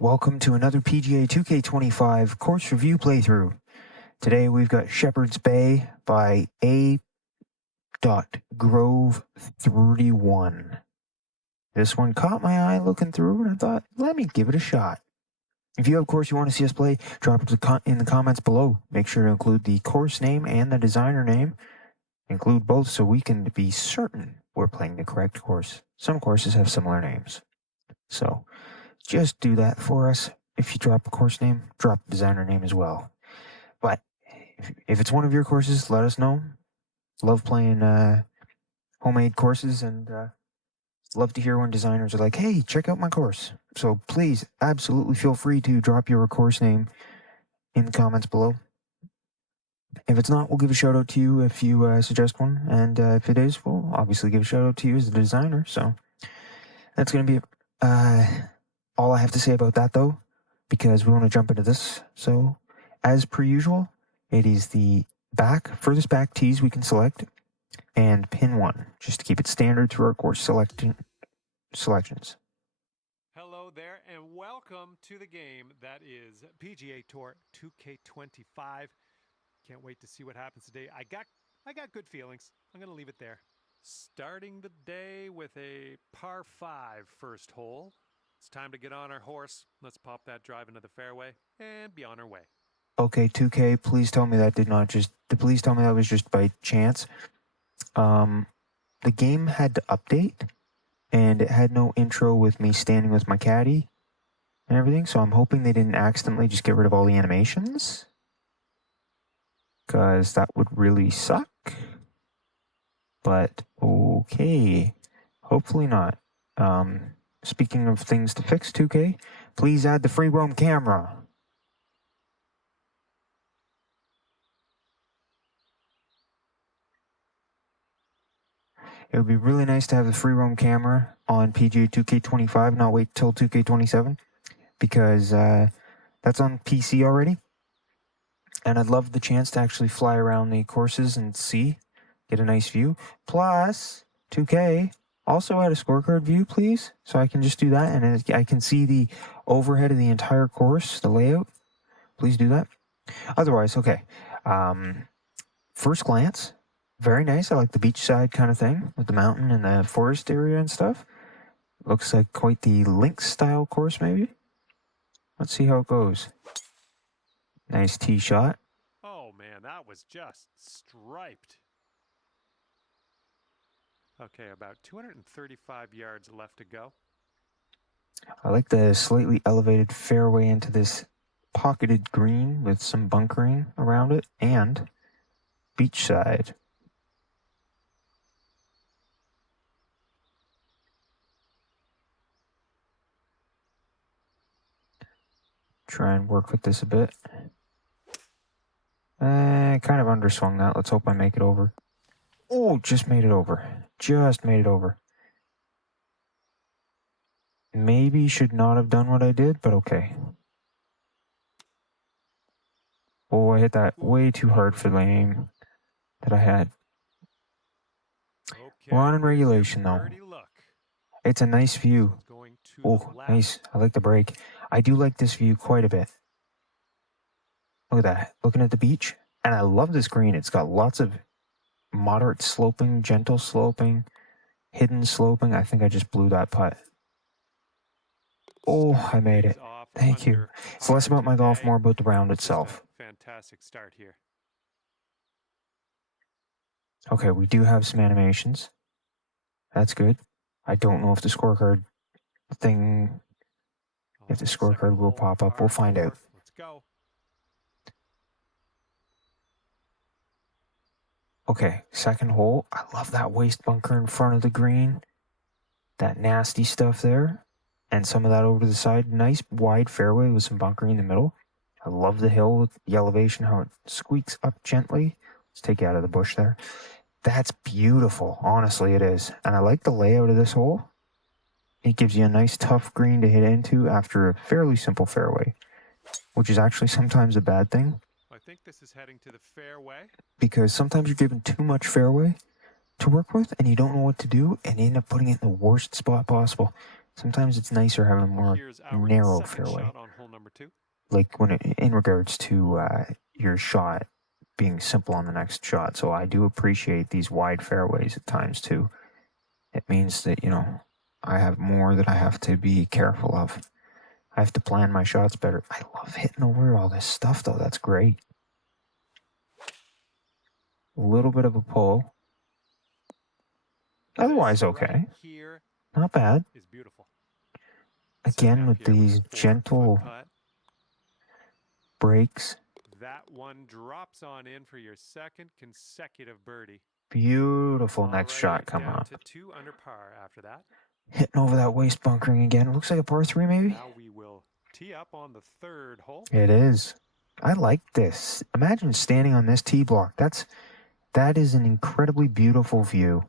Welcome to another PGA 2K25 course review playthrough. Today we've got Shepards Bay by A. Grove 31. This one caught my eye looking through and I thought, let me give it a shot. If you have a course you want to see us play, drop it in the comments below. Make sure to include the course name and the designer name. Include both so we can be certain we're playing the correct course. Some courses have similar names. So just do that for us. If you drop a course name, drop the designer name as well. But if it's one of your courses, let us know. Love playing homemade courses and love to hear when designers are like, hey, check out my course. So please, absolutely feel free to drop your course name in the comments below. If it's not, we'll give a shout out to you if you suggest one. And if it is, we'll obviously give a shout out to you as the designer. So that's going to be all I have to say about that, though, because we want to jump into this. So as per usual, it is the furthest back tees we can select and pin one, just to keep it standard through our course selections. Hello there and welcome to the game that is PGA Tour 2K25. Can't wait to see what happens today. I got good feelings. I'm going to leave it there. Starting the day with a par 5 first hole. It's time to get on our horse. Let's pop that drive into the fairway and be on our way. Okay, 2K, please tell me that please tell me that was just by chance. The game had to update and it had no intro with me standing with my caddy and everything, so I'm hoping they didn't accidentally just get rid of all the animations, because that would really suck. But okay, hopefully not. Speaking of things to fix, 2K, please add the free roam camera. It would be really nice to have the free roam camera on PGA 2K25, not wait till 2K27, because that's on PC already. And I'd love the chance to actually fly around the courses and get a nice view. Plus, 2K, also add a scorecard view, please, so I can just do that, and I can see the overhead of the entire course, the layout. Please do that. Otherwise, okay. First glance, very nice. I like the beachside kind of thing with the mountain and the forest area and stuff. Looks like quite the links style course, maybe. Let's see how it goes. Nice tee shot. Oh man, that was just striped. Okay, about 235 yards left to go. I like the slightly elevated fairway into this pocketed green with some bunkering around it and beachside. Try and work with this a bit. Kind of underswung that. Let's hope I make it over. Oh, just made it over. Just made it over. Maybe should not have done what I did, but okay. Oh, I hit that way too hard for the aim that I had. Okay, We're on in regulation, though. It's a nice view. Oh, nice. I like the break. I do like this view quite a bit. Look at that. Looking at the beach. And I love this green. It's got lots of moderate sloping, gentle sloping, hidden sloping. I think I just blew that putt. Oh, I made it. Thank you. It's less about my golf, more about the round itself. Fantastic start here. Okay, we do have some animations. That's good. I don't know if the scorecard thing, if the scorecard will pop up. We'll find out. Let's go. Okay, second hole. I love that waste bunker in front of the green. That nasty stuff there. And some of that over to the side. Nice wide fairway with some bunkering in the middle. I love the hill with the elevation, how it squeaks up gently. Let's take you out of the bush there. That's beautiful. Honestly, it is. And I like the layout of this hole. It gives you a nice tough green to hit into after a fairly simple fairway, which is actually sometimes a bad thing. I think this is heading to the fairway. Because sometimes you're given too much fairway to work with and you don't know what to do and you end up putting it in the worst spot possible. Sometimes it's nicer having a more Here's our narrow second fairway. shot on hole number 2. Like in regards to your shot being simple on the next shot. So I do appreciate these wide fairways at times too. It means that, I have more that I have to be careful of. I have to plan my shots better. I love hitting over all this stuff though. That's great. A little bit of a pull. Otherwise, okay. Here not bad. is beautiful. Again, with these gentle breaks. That one drops on in for your second consecutive birdie. Beautiful next shot coming up. To 2 under par after that. Hitting over that waist bunkering again. Looks like a par 3 maybe. Now we will tee up on the 3rd hole. It is. I like this. Imagine standing on this tee block. That is an incredibly beautiful view.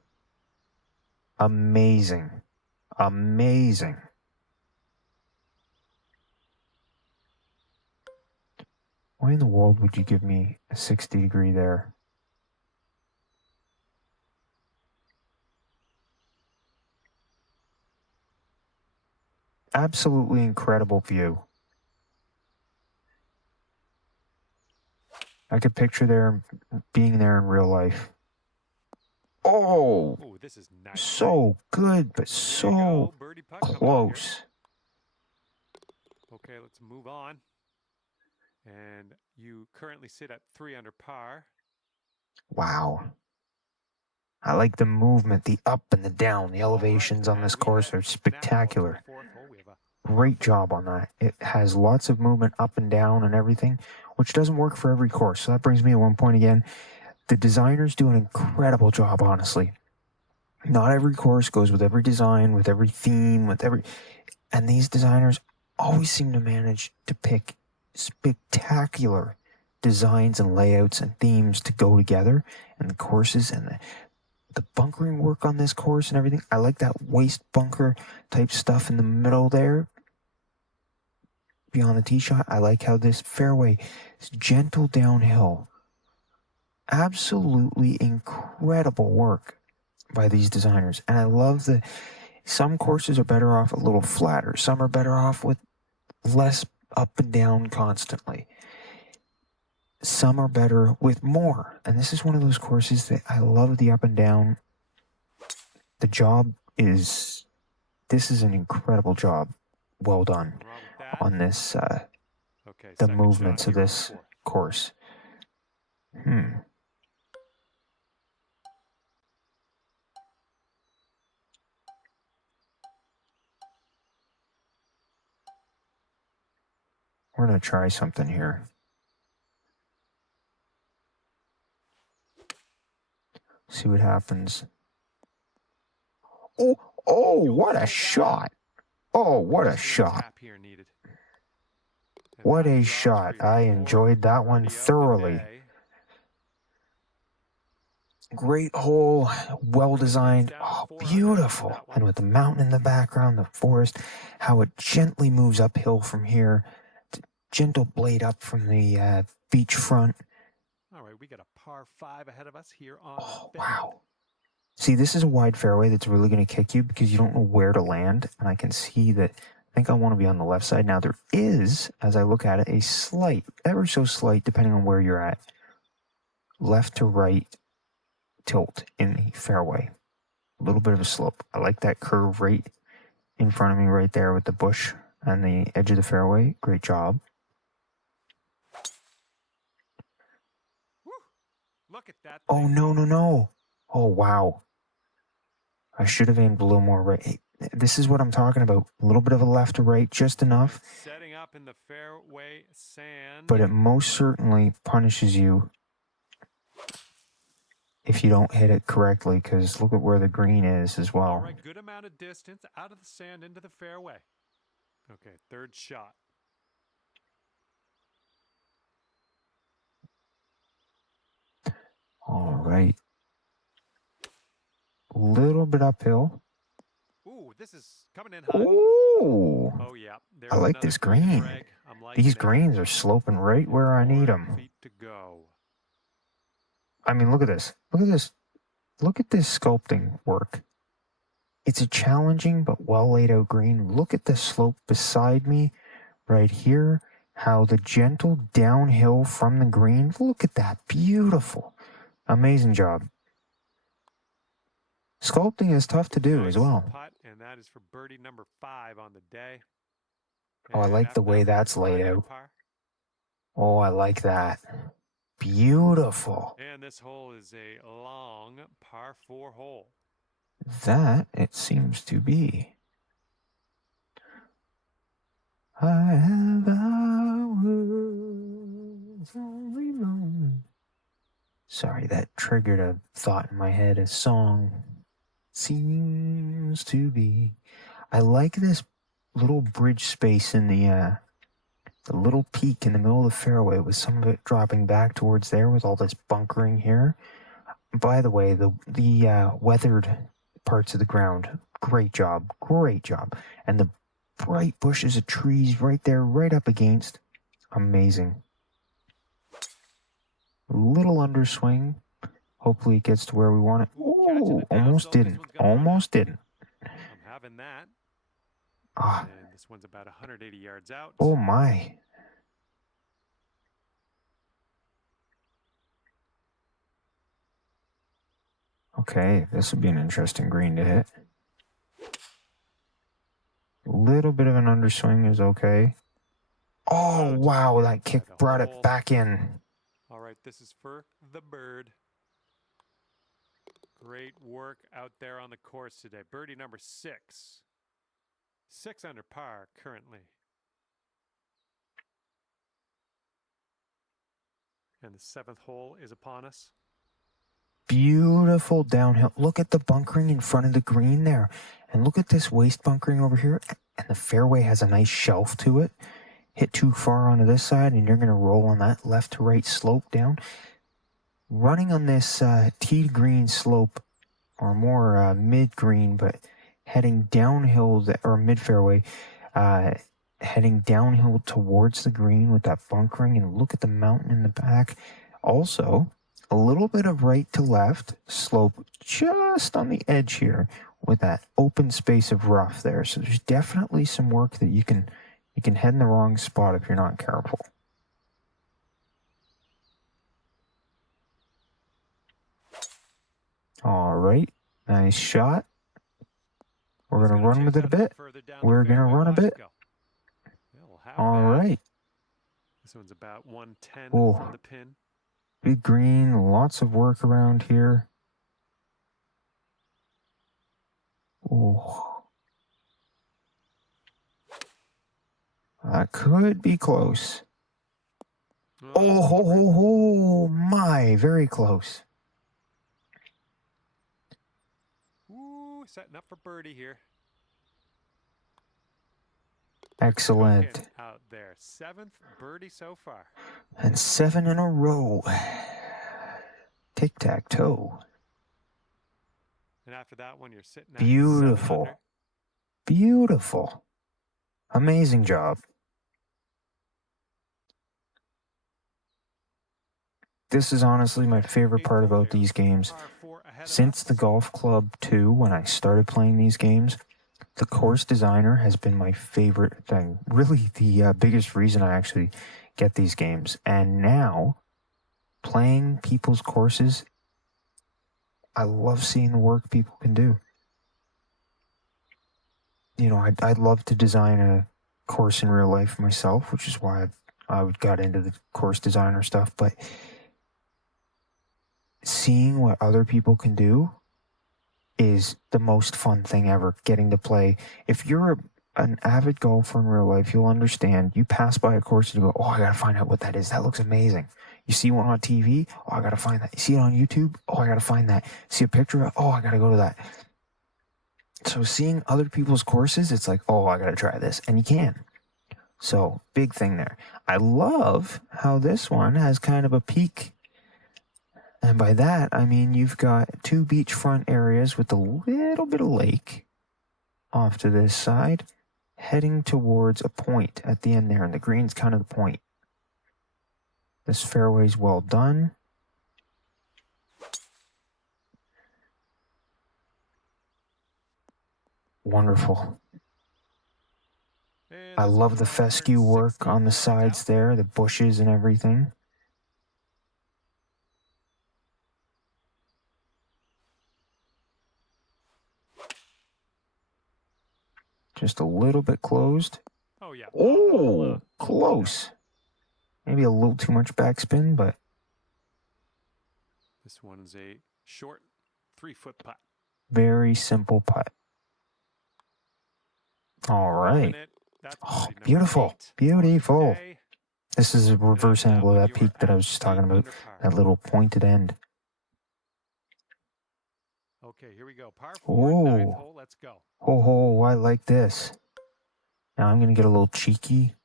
Amazing. Amazing. Why in the world would you give me a 60-degree there? Absolutely incredible view. I could picture being there in real life. Oh, this is nice. So good, but so close. Okay, let's move on. And you currently sit at 3 under par. Wow. I like the movement, the up and the down. The elevations on this course are spectacular. Great job on that. It has lots of movement up and down and everything, which doesn't work for every course. So that brings me to one point again. The designers do an incredible job, honestly. Not every course goes with every design, with every theme, and these designers always seem to manage to pick spectacular designs and layouts and themes to go together, and the courses and the bunkering work on this course and everything. I like that waist bunker type stuff in the middle there beyond the tee shot. I like how this fairway is gentle downhill. Absolutely incredible work by these designers. And I love that some courses are better off a little flatter. Some are better off with less up and down constantly. Some are better with more. And this is one of those courses that I love the up and down. This is an incredible job. Well done on this, the movements of this course. We're going to try something here. See what happens. Oh, what a shot. Oh, what a shot. What a shot. I enjoyed that one thoroughly. Great hole, well designed. Oh, beautiful. And with the mountain in the background, the forest, how it gently moves uphill from here. Gentle blade up from the beach front. All right, we got a par 5 ahead of us here on. Oh, wow. See, this is a wide fairway that's really going to kick you because you don't know where to land. And I can see that I think I want to be on the left side. Now, there is, as I look at it, a slight, ever so slight, depending on where you're at, left to right tilt in the fairway. A little bit of a slope. I like that curve right in front of me right there with the bush and the edge of the fairway. Great job. Look at that. Oh, no. Oh, wow. I should have aimed a little more right. This is what I'm talking about. A little bit of a left to right, just enough. Setting up in the fairway sand. But it most certainly punishes you if you don't hit it correctly, because look at where the green is as well. All right, good amount of distance out of the sand into the fairway. Okay, 3rd shot. All right. Little bit uphill. Ooh, this is coming in high. Ooh. Oh, yeah. I like this green. These greens are sloping right where I need them. I mean, look at this. Look at this. Look at this sculpting work. It's a challenging but well laid out green. Look at the slope beside me right here. How the gentle downhill from the green. Look at that. Beautiful. Amazing job. Sculpting is tough to do as well. Putt, and that is for birdie number 5 on the day. Oh, I like the way that's laid out. Oh, I like that. Beautiful. And this hole is a long par 4 hole. That it seems to be. I have hours only known. Sorry, that triggered a thought in my head. A song seems to be. I like this little bridge space in the little peak in the middle of the fairway with some of it dropping back towards there with all this bunkering here. By the way, the weathered parts of the ground, great job. And the bright bushes of trees right there, right up against, amazing. Little underswing. Hopefully it gets to where we want it. Ooh, almost didn't. Almost didn't. I'm having that. Ah. And this one's about 180 yards out. Oh my. Okay, this would be an interesting green to hit. A little bit of an underswing is okay. Oh, wow, that kick brought it back in. All right, this is for the bird. Great work out there on the course today. Birdie number 6. 6 under par currently. And the 7th hole is upon us. Beautiful downhill. Look at the bunkering in front of the green there. And look at this waste bunkering over here. And the fairway has a nice shelf to it. Hit too far onto this side and you're going to roll on that left to right slope down. Running on this tee green slope, or more mid-green, but heading downhill, or mid-fairway, heading downhill towards the green with that bunkering, and look at the mountain in the back. Also, a little bit of right to left slope just on the edge here with that open space of rough there. So there's definitely some work that you can head in the wrong spot if you're not careful. All right, nice shot. We're going to run with it a bit. We're going to run a bit. All right. This one's about 110 Oh, from the pin. big green, lots of work around here. Oh, that could be close. Oh, ho, ho, ho, my, very close. Ooh, setting up for birdie here. Excellent. Out there. 7th birdie so far. And 7 in a row. Tic-tac-toe. And after that one, you're sitting at Beautiful. 7 under. Beautiful. Amazing job. This is honestly my favorite part about these games. Since the Golf Club 2, when I started playing these games, the course designer has been my favorite thing. Really the biggest reason I actually get these games. And now, playing people's courses, I love seeing the work people can do. You know, I'd love to design a course in real life myself, which is why I got into the course designer stuff. But seeing what other people can do is the most fun thing ever, getting to play. If you're an avid golfer in real life, you'll understand. You pass by a course and you go, oh, I got to find out what that is. That looks amazing. You see one on TV, oh, I got to find that. You see it on YouTube, oh, I got to find that. See a picture of it, oh, I got to go to that. So seeing other people's courses, it's like, oh, I got to try this. And you can. So big thing there. I love how this one has kind of a peak. And by that, I mean you've got 2 beachfront areas with a little bit of lake off to this side, heading towards a point at the end there, and the green's kind of the point. This fairway's well done. Wonderful. And I this love is the around fescue work 160 on the yards sides out. there, the bushes and everything. Just a little bit closed. Oh, yeah. Oh, I'll close. Maybe a little too much backspin, but this one is a short 3-foot putt. very simple putt. All right. Oh, beautiful. Beautiful. This is a reverse angle of that peak that I was just talking about, that little pointed end. Okay, here we go. Par 4, 9th hole. Let's go. Oh, I like this. Now I'm going to get a little cheeky.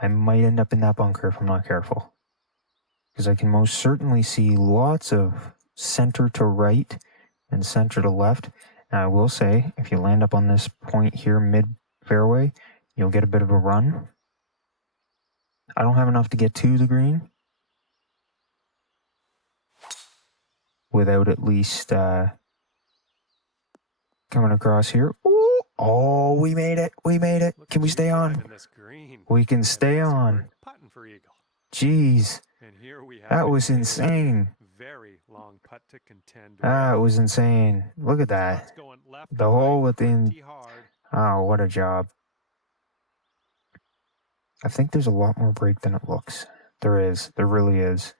I might end up in that bunker if I'm not careful. Because I can most certainly see lots of center to right and center to left. And I will say, if you land up on this point here mid-fairway, you'll get a bit of a run. I don't have enough to get to the green without at least coming across here. Ooh, oh, we made it. We made it. Can we stay on? We can stay on. Jeez. That was insane. Very long putt to contend with. That was insane. Look at that. The hole within. Oh, what a job. I think there's a lot more break than it looks. There is. There really is.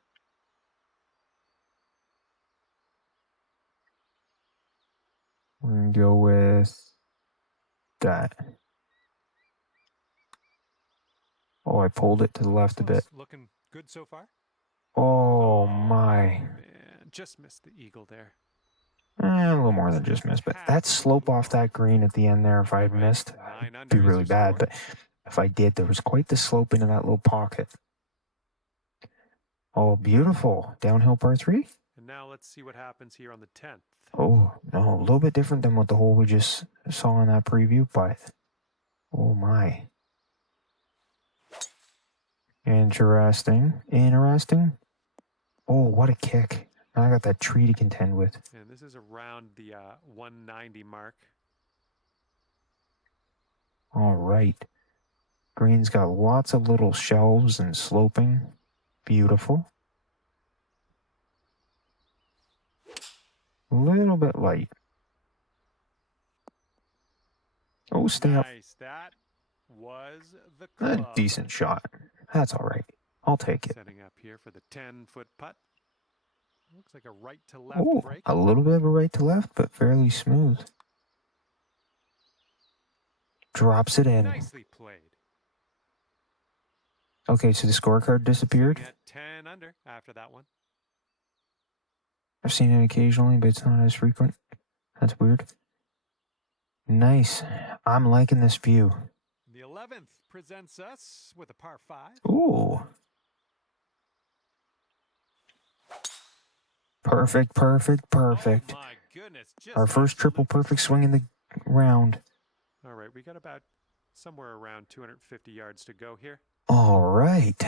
We're going to go with that. Oh, I pulled it to the left a bit. Looking good so far. Oh, my. Man, just missed the eagle there. A little more than just missed, but that slope off that green at the end there, if I had missed, it'd be really bad. But if I did, there was quite the slope into that little pocket. Oh, beautiful. Downhill par 3. And now let's see what happens here on the 10th. Oh, no, a little bit different than what the hole we just saw in that preview, but oh my. Interesting. Interesting. Oh, what a kick. Now I got that tree to contend with. And this is around the 190 mark. All right. Green's got lots of little shelves and sloping. Beautiful. A little bit light. Oh, stay up. Nice. That was the club. A decent shot. That's all right. I'll take it. Setting up here for the 10-foot putt. Looks like a right to left break. A little bit of a right to left, but fairly smooth. Drops it in. Nicely played. Okay, so the scorecard disappeared. At 10 under after that one. I've seen it occasionally, but it's not as frequent. That's weird. Nice. I'm liking this view. The 11th presents us with a par 5. Ooh. Perfect, perfect, perfect. Oh my goodness. Our first triple perfect swing in the round. All right, we got about somewhere around 250 yards to go here. All right.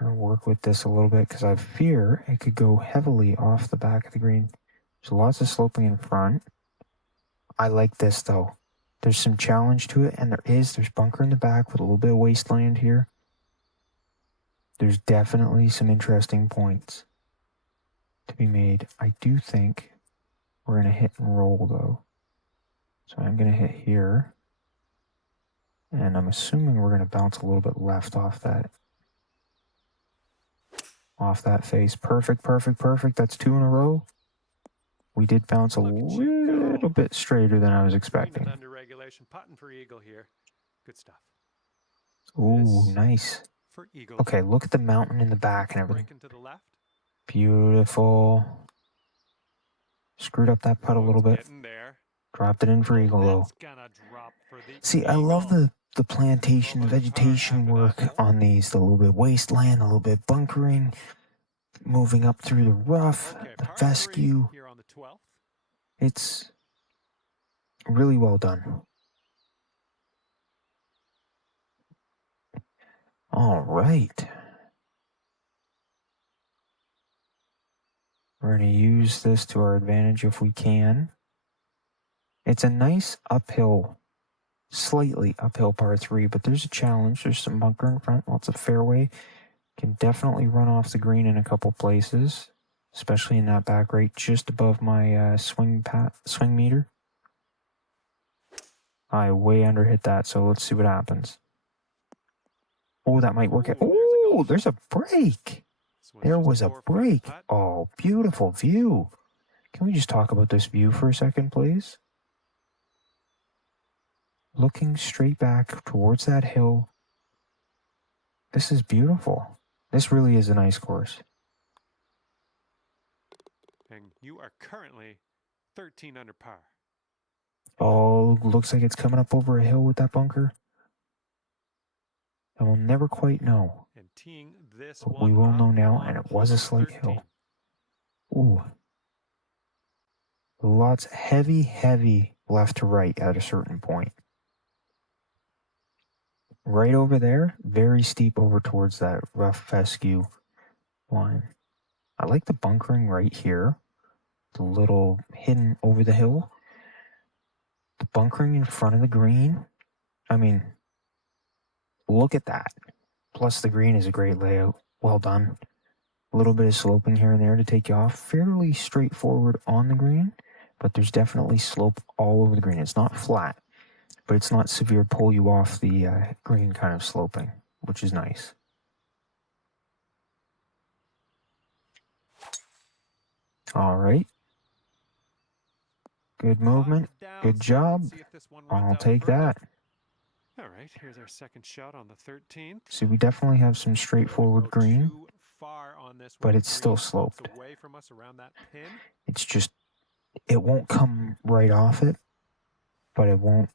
I'm going to work with this a little bit because I fear it could go heavily off the back of the green. There's lots of sloping in front. I like this though. There's some challenge to it, and there's bunker in the back with a little bit of wasteland here. There's definitely some interesting points to be made. I do think we're going to hit and roll though. So I'm going to hit here. And I'm assuming we're going to bounce a little bit left off that face. Perfect, perfect, perfect. That's 2 in a row. We did bounce a little bit straighter than I was expecting. Under regulation, putting for eagle here. Good stuff. Ooh, nice. For eagle. Okay, look at the mountain in the back and everything. Breaking to the left. Beautiful. Screwed up that putt a little bit. Dropped it in for eagle though. See, I love the plantation, the vegetation work on these. The little bit wasteland, a little bit bunkering, moving up through the rough, the fescue. It's really well done. All right. We're going to use this to our advantage if we can. It's a nice uphill, slightly uphill par 3, but there's a challenge. There's some bunker in front, lots of fairway. Can definitely run off the green in a couple places, especially in that back right just above my swing meter. I way under hit that, so let's see what happens. Oh, that might work out. Oh, there's a break. There was a break. Oh, beautiful view. Can we just talk about this view for a second, please? Looking straight back towards that hill. This is beautiful. This really is a nice course. And you are currently 13 under par. Oh, looks like it's coming up over a hill with that bunker. And we'll never quite know. And teeing this But one we will up know now, on and it was a hole slight 13. hill. Ooh. Lots heavy left to right at a certain point. Right over there, very steep over towards that rough fescue line. I like the bunkering right here. The little hidden over the hill. The bunkering in front of the green. I mean, look at that. Plus the green is a great layout. Well done. A little bit of sloping here and there to take you off. Fairly straightforward on the green, but there's definitely slope all over the green. It's not flat, but it's not severe pull you off the green kind of sloping, which is nice. All right. Good movement. Good job. I'll take that. All right, here's our second shot on the 13th. So we definitely have some straightforward green, but it's still sloped. Away from us around that pin. It's just, it won't come right off it, but it won't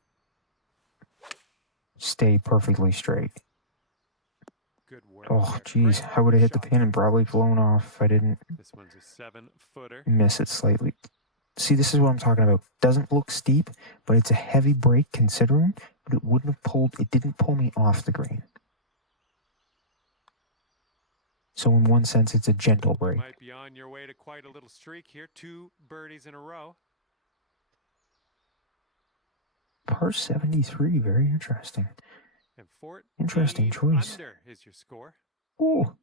stay perfectly straight. Good work. Oh, geez, I would have hit the pin and probably flown off if I didn't This one's a 7-footer. Miss it slightly. See, this is what I'm talking about. Doesn't look steep, but it's a heavy break considering, but it wouldn't have pulled, it didn't pull me off the green. So in one sense, it's a gentle break. You might be on your way to quite a little streak here. 2 birdies in a row. Par 73, very interesting. And 14 Interesting choice. under is your score. Ooh.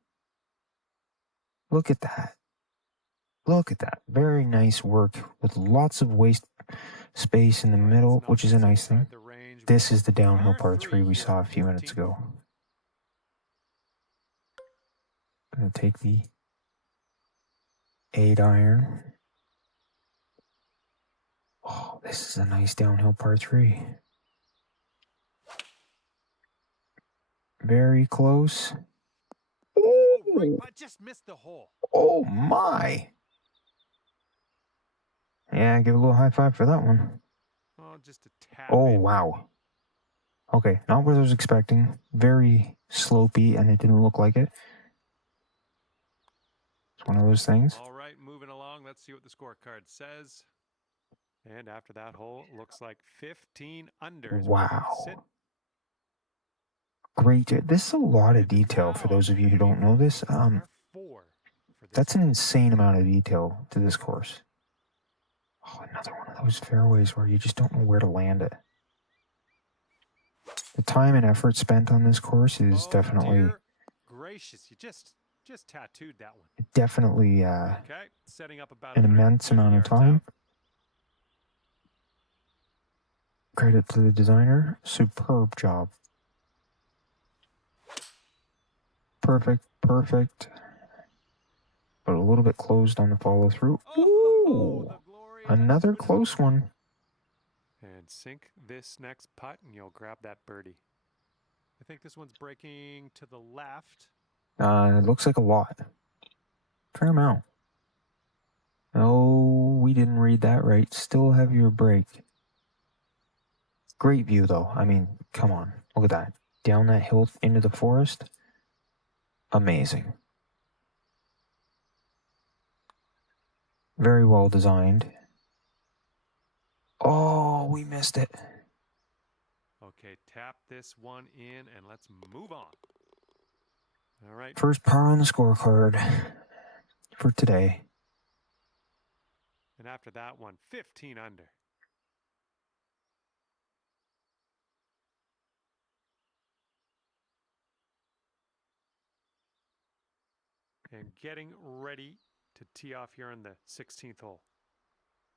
Look at that. Look at that. Very nice work with lots of waste space in the middle, which is a nice thing. This is the downhill par 3 we saw a few minutes ago. Gonna take the 8-iron. Oh, this is a nice downhill par 3. Very close. Right, I just missed the hole. Oh my. Yeah, give a little high five for that one. Oh, just a tap. Oh, wow. Okay, not what I was expecting. Very slopey, and it didn't look like it. It's one of those things. All right, moving along. Let's see what the scorecard says. And after that hole, looks like 15 under. Wow. Great. This is a lot of detail for those of you who don't know this. That's an insane amount of detail to this course. Oh, another one of those fairways where you just don't know where to land it. The time and effort spent on this course is definitely gracious, you just tattooed that one. Definitely Okay, setting up about an immense amount of time. Credit to the designer. Superb job. Perfect. But a little bit closed on the follow through. Ooh, another close one. And sink this next putt and you'll grab that birdie. I think this one's breaking to the left. It looks like a lot. Fair amount. Oh, we didn't read that right. Still heavier break. Great view though. I mean, come on. Look at that. Down that hill into the forest. Amazing. Very well designed. Oh, we missed it. Okay, tap this one in and let's move on. All right. First par on the scorecard for today. And after that one, 15 under. And getting ready to tee off here on the 16th hole.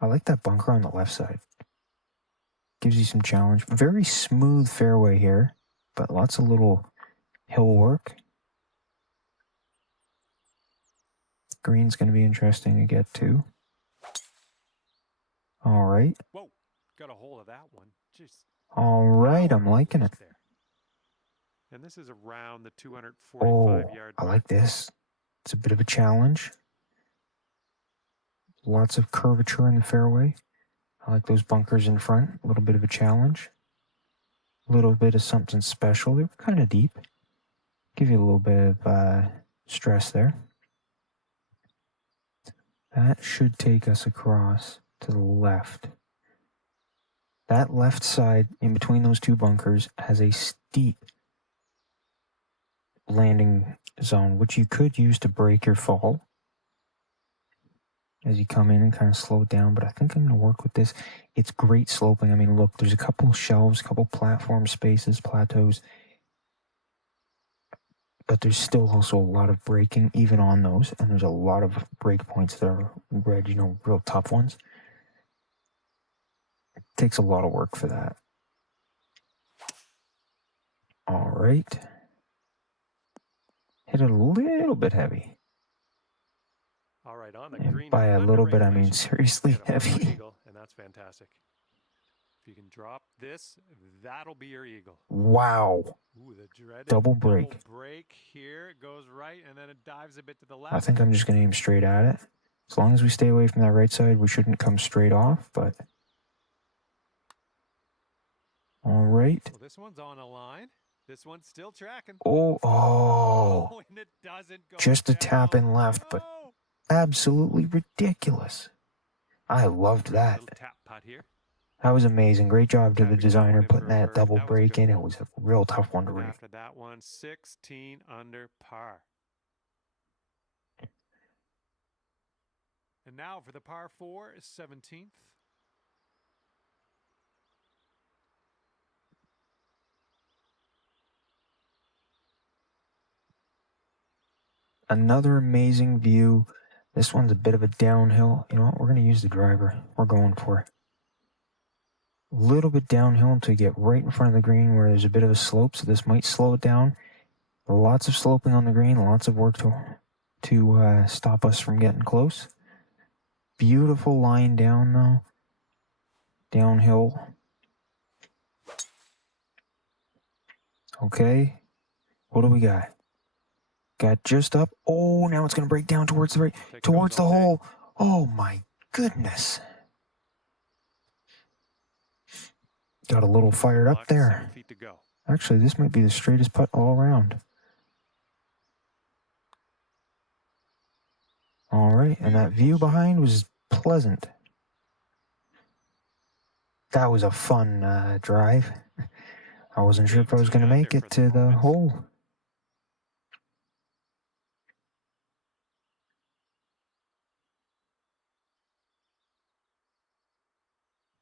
I like that bunker on the left side. Gives you some challenge. Very smooth fairway here, but lots of little hill work. Green's going to be interesting to get to. All right. Whoa, got a hold of that one. Jeez. All right, I'm liking it. There. And this is around the 245 Oh, yard I mark. like this. It's a bit of a challenge. Lots of curvature in the fairway. I like those bunkers in front. A little bit of a challenge. A little bit of something special. They're kind of deep. Give you a little bit of stress there. That should take us across to the left. That left side in between those two bunkers has a steep landing zone, which you could use to break your fall as you come in and kind of slow it down. But I think I'm going to work with this. It's great sloping. I mean, look, there's a couple shelves, a couple platform spaces, plateaus, but there's still also a lot of braking even on those, and there's a lot of break points that are red, you know, real tough ones. It takes a lot of work for that. All right. Hit it a little bit heavy. All right, on the And green. by a little bit, I mean regulation, seriously get a heavy. eagle, and that's fantastic. If you can drop this, that'll be your eagle. Wow. Ooh, the dreaded Double break. Double break here. It goes right, and then it dives a bit to the left. I think I'm just going to aim straight at it. As long as we stay away from that right side, we shouldn't come straight off, but... All right. Well, this one's on a line. This one's still tracking. Oh. And it doesn't go Just a down. tap in left, but absolutely ridiculous. I loved that. Little tap putt here. That was amazing. Great job to the Tapping designer one in for putting a that bird. double That was break good. in. It was a real tough one to And read. after that one, 16 under par. And now for the par 4, 17th. Another amazing view. This one's a bit of a downhill. You know what? We're going to use the driver. We're going for it. A little bit downhill until you get right in front of the green where there's a bit of a slope, so this might slow it down. Lots of sloping on the green, lots of work to stop us from getting close. Beautiful line down, though. Downhill. Okay. What do we got? Got just up. Oh, now it's going to break down towards the right, towards the hole. Oh, my goodness. Got a little fired up there. 7 feet to go. Actually, this might be the straightest putt all around. All right, and that view behind was pleasant. That was a fun drive. I wasn't sure if I was going to make it to the hole.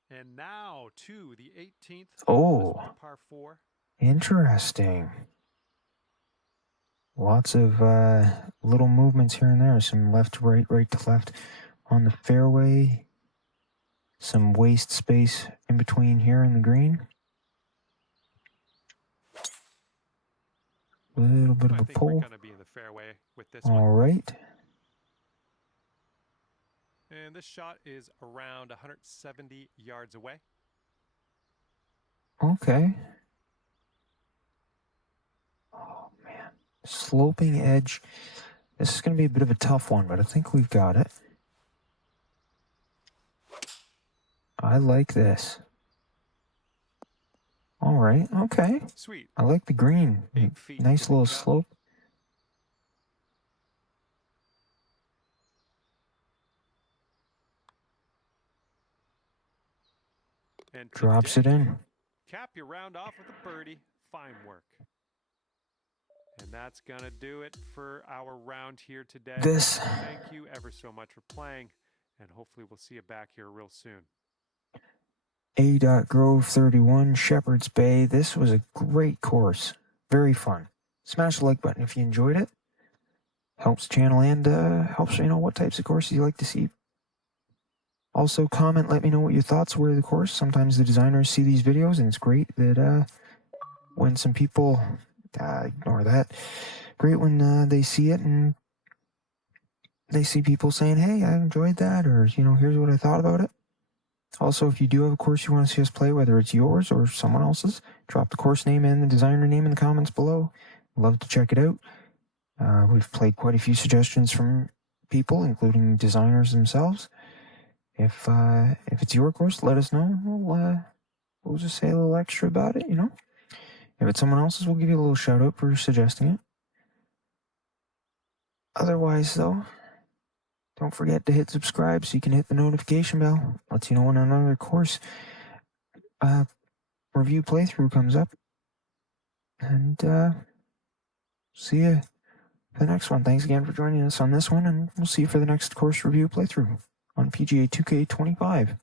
And now to the 18th. Oh, par 4. Interesting. Lots of little movements here and there. Some left to right, right to left on the fairway. Some waste space in between here and the green. A little bit of a pull. We're going to be in the fairway with this All one. right. And this shot is around 170 yards away. Okay. Oh, man. Sloping edge. This is going to be a bit of a tough one, but I think we've got it. I like this. All right. Okay. Sweet. I like the green. 8 feet. Nice little slope. And Drops it in. Cap your round off with a birdie. Fine work. And that's going to do it for our round here today. Thank you ever so much for playing, and hopefully we'll see you back here real soon. A. Grove 31, Shepards Bay. This was a great course. Very fun. Smash the like button if you enjoyed it. Helps the channel and helps what types of courses you like to see. Also, comment, let me know what your thoughts were of the course. Sometimes the designers see these videos, and it's great that when some people ignore that. Great when they see it and they see people saying, "Hey, I enjoyed that," or "Here's what I thought about it." Also, if you do have a course you want to see us play, whether it's yours or someone else's, drop the course name and the designer name in the comments below. Love to check it out. We've played quite a few suggestions from people, including designers themselves. If it's your course, let us know. We'll just say a little extra about it, If it's someone else's, we'll give you a little shout out for suggesting it. Otherwise, though, don't forget to hit subscribe so you can hit the notification bell. Lets you know when another course review playthrough comes up. And see you for the next one. Thanks again for joining us on this one, and we'll see you for the next course review playthrough on PGA 2K25.